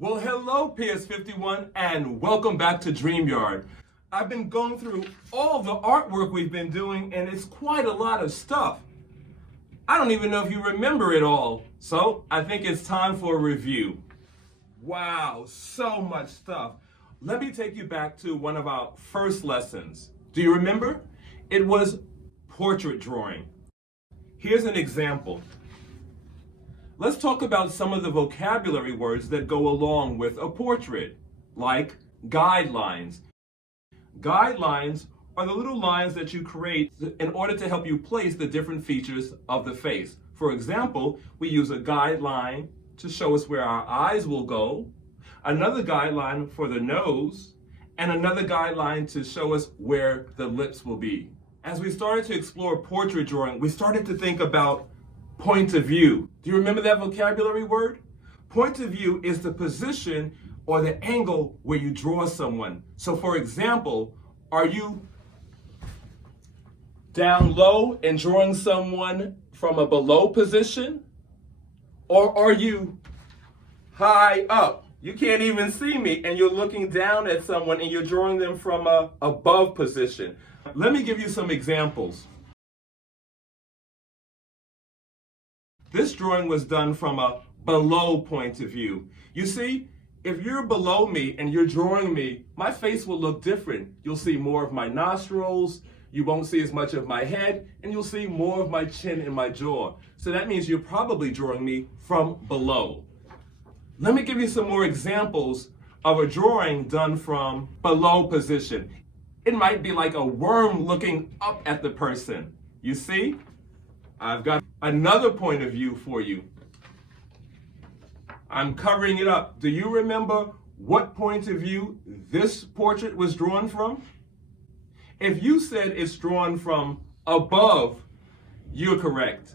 Well, hello, PS51, and welcome back to DreamYard. I've been going through all the artwork we've been doing, and it's quite a lot of stuff. I don't even know if you remember it all, so I think it's time for a review. Wow, so much stuff. Let me take you back to one of our first lessons. Do you remember? It was portrait drawing. Here's an example. Let's talk about some of the vocabulary words that go along with a portrait, like guidelines. Guidelines are the little lines that you create in order to help you place the different features of the face. For example, we use a guideline to show us where our eyes will go, another guideline for the nose, and another guideline to show us where the lips will be. As we started to explore portrait drawing, we started to think about point of view. Do you remember that vocabulary word? Point of view is the position or the angle where you draw someone. So for example, are you down low and drawing someone from a below position? Or are you high up? You can't even see me and you're looking down at someone and you're drawing them from a above position. Let me give you some examples. This drawing was done from a below point of view. You see, if you're below me and you're drawing me, my face will look different. You'll see more of my nostrils, you won't see as much of my head, and you'll see more of my chin and my jaw. So that means you're probably drawing me from below. Let me give you some more examples of a drawing done from below position. It might be like a worm looking up at the person. You see? I've got another point of view for you. I'm covering it up. Do you remember what point of view this portrait was drawn from? If you said it's drawn from above, you're correct.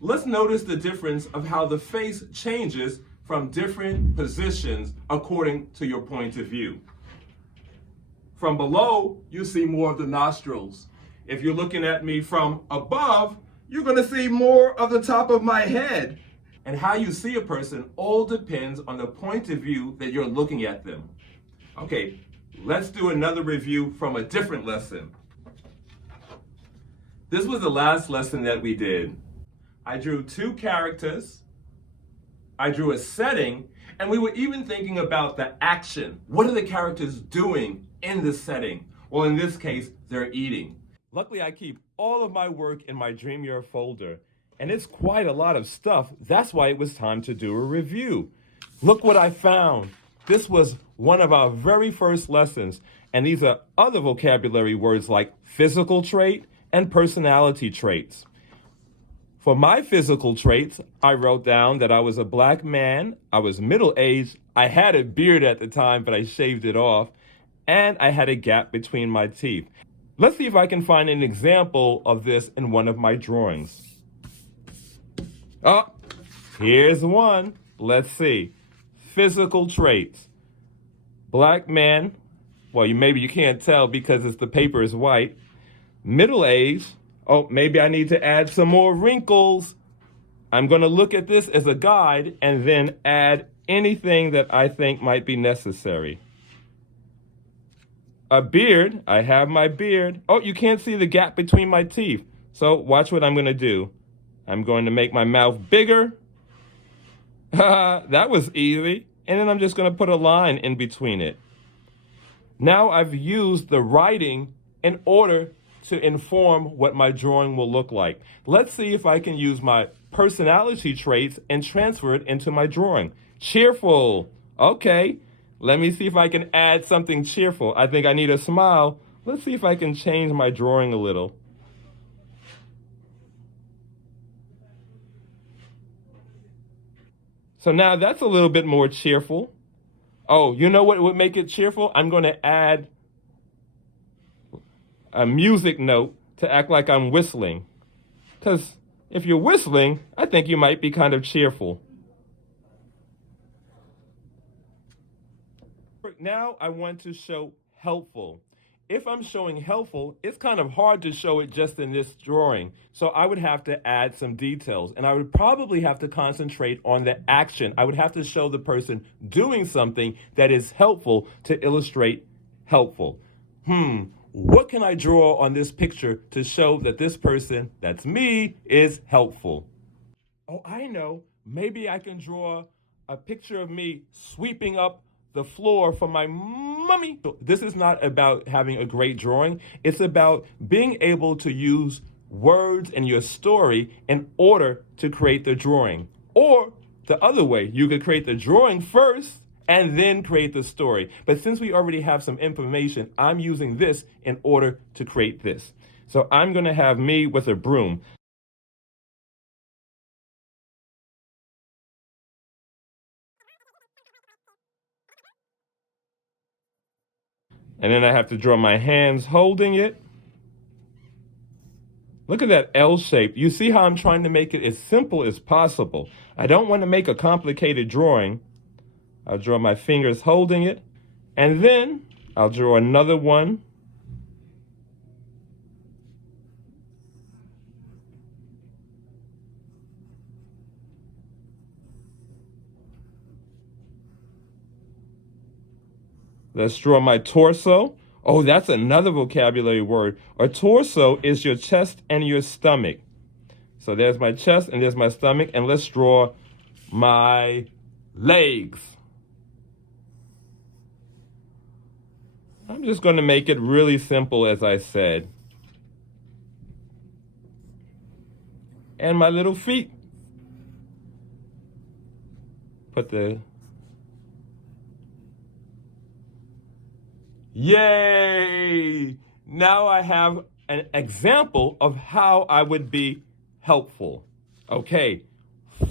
Let's notice the difference of how the face changes from different positions according to your point of view. From below, you see more of the nostrils. If you're looking at me from above, you're going to see more of the top of my head. And how you see a person all depends on the point of view that you're looking at them. Okay, let's do another review from a different lesson. This was the last lesson that we did. I drew two characters, I drew a setting, and we were even thinking about the action. What are the characters doing in the setting? Well, in this case, they're eating. Luckily, I keep all of my work in my DreamYard folder, and it's quite a lot of stuff. That's why it was time to do a review. Look what I found. This was one of our very first lessons, and these are other vocabulary words like physical trait and personality traits. For my physical traits, I wrote down that I was a black man, I was middle-aged, I had a beard at the time, but I shaved it off, and I had a gap between my teeth. Let's see if I can find an example of this in one of my drawings. Oh, here's one. Let's see. Physical traits. Black man. Well, maybe you can't tell because the paper is white. Middle-aged. Oh, maybe I need to add some more wrinkles. I'm going to look at this as a guide and then add anything that I think might be necessary. A beard, I have my beard. Oh, you can't see the gap between my teeth. So watch what I'm going to do. I'm going to make my mouth bigger. That was easy. And then I'm just going to put a line in between it. Now I've used the writing in order to inform what my drawing will look like. Let's see if I can use my personality traits and transfer it into my drawing. Cheerful. Okay. Let me see if I can add something cheerful. I think I need a smile. Let's see if I can change my drawing a little. So now that's a little bit more cheerful. Oh, you know what would make it cheerful? I'm going to add a music note to act like I'm whistling. Because if you're whistling, I think you might be kind of cheerful. Now I want to show helpful. if I'm showing helpful, it's kind of hard to show it just in this drawing. So I would have to add some details, and I would probably have to concentrate on the action. I would have to show the person doing something that is helpful to illustrate helpful. What can I draw on this picture to show that this person, that's me, is helpful? Oh, I know. Maybe I can draw a picture of me sweeping up the floor for my mummy. This is not about having a great drawing. It's about being able to use words in your story in order to create the drawing. Or the other way, you could create the drawing first and then create the story. But since we already have some information, I'm using this in order to create this. So I'm going to have me with a broom. And then I have to draw my hands holding it. Look at that L shape. You see how I'm trying to make it as simple as possible. I don't want to make a complicated drawing. I'll draw my fingers holding it. And then I'll draw another one. Let's draw my torso. Oh, that's another vocabulary word. A torso is your chest and your stomach. So there's my chest and there's my stomach. And let's draw my legs. I'm just going to make it really simple, as I said. And my little feet. Put the... Yay! Now I have an example of how I would be helpful. Okay,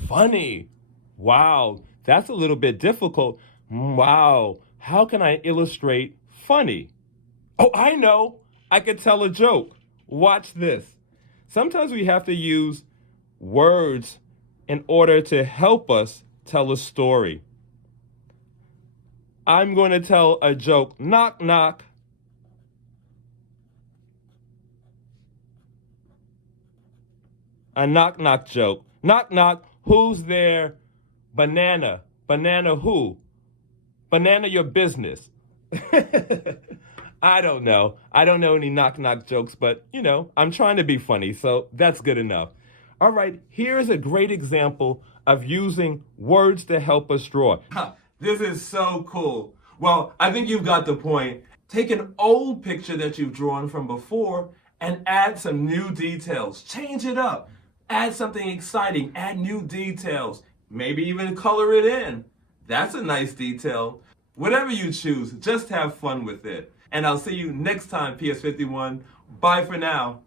funny. Wow, that's a little bit difficult. Wow, how can I illustrate funny? Oh, I know. I could tell a joke. Watch this. Sometimes we have to use words in order to help us tell a story. I'm going to tell a joke. Knock, knock. A knock, knock joke. Knock, knock. Who's there? Banana. Banana who? Banana your business. I don't know. I don't know any knock, knock jokes, but, I'm trying to be funny, so that's good enough. All right, here's a great example of using words to help us draw. This is so cool. Well, I think you've got the point. Take an old picture that you've drawn from before and add some new details. Change it up. Add something exciting. Add new details. Maybe even color it in. That's a nice detail. Whatever you choose, just have fun with it. And I'll see you next time, PS51. Bye for now.